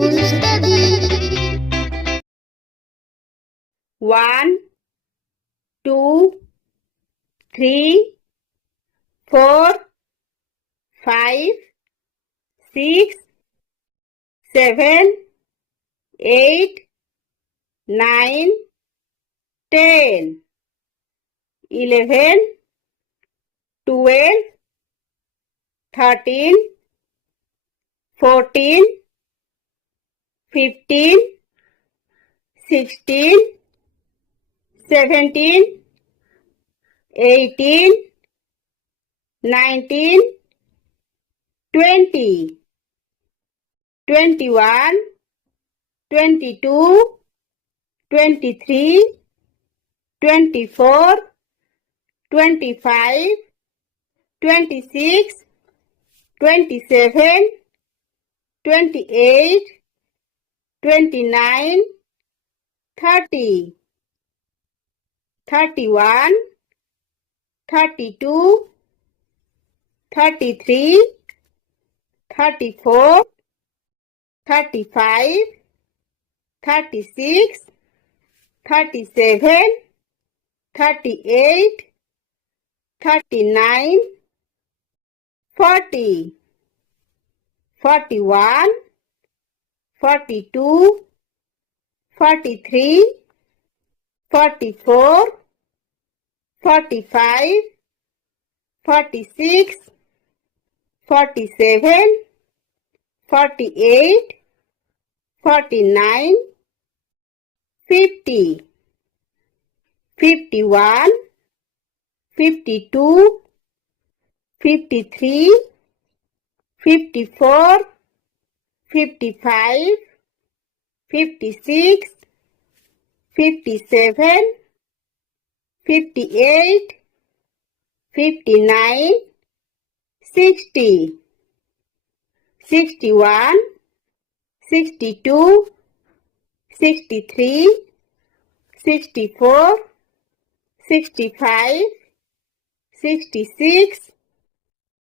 to study. 1, 2, 3, 4, 5, 6, 7, 8, 9, 10, 11, 12, 13, 14, 15, 16, 17, 18, 19, 20, 21, 22, 23, 24, 25, 26, 27, 28, 29, 30, 31, 32, 33, 34, 35, 36, 37, 38, 39, 40, 41, 42, 43, 44, 45, 46, 47, 48, 49, 50, 51, 52, 53, 54, 55, 56, 57, 58, 59, 60, 61, 62, 63, 64, 65, 66,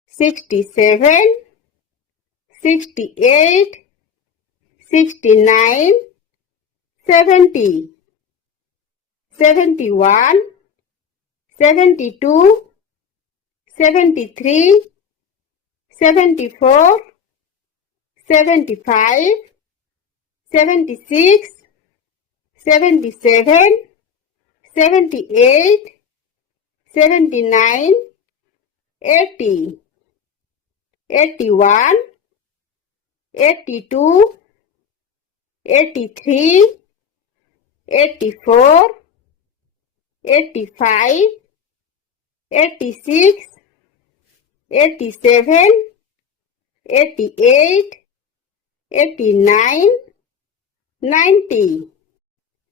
67, 68, 69, 70, 71, 72, 73, 74, 75, 76, 77, 78, 79, 80, 81, 82, 83, 84, 85, 86, 87, 88, 89, 90,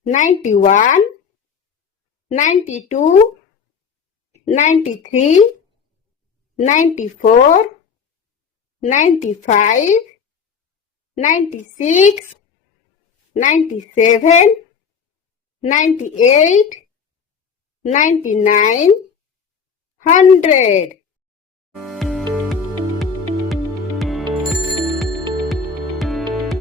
91, 92, 93, 94, 95, 96, 97, 98, 99, 100.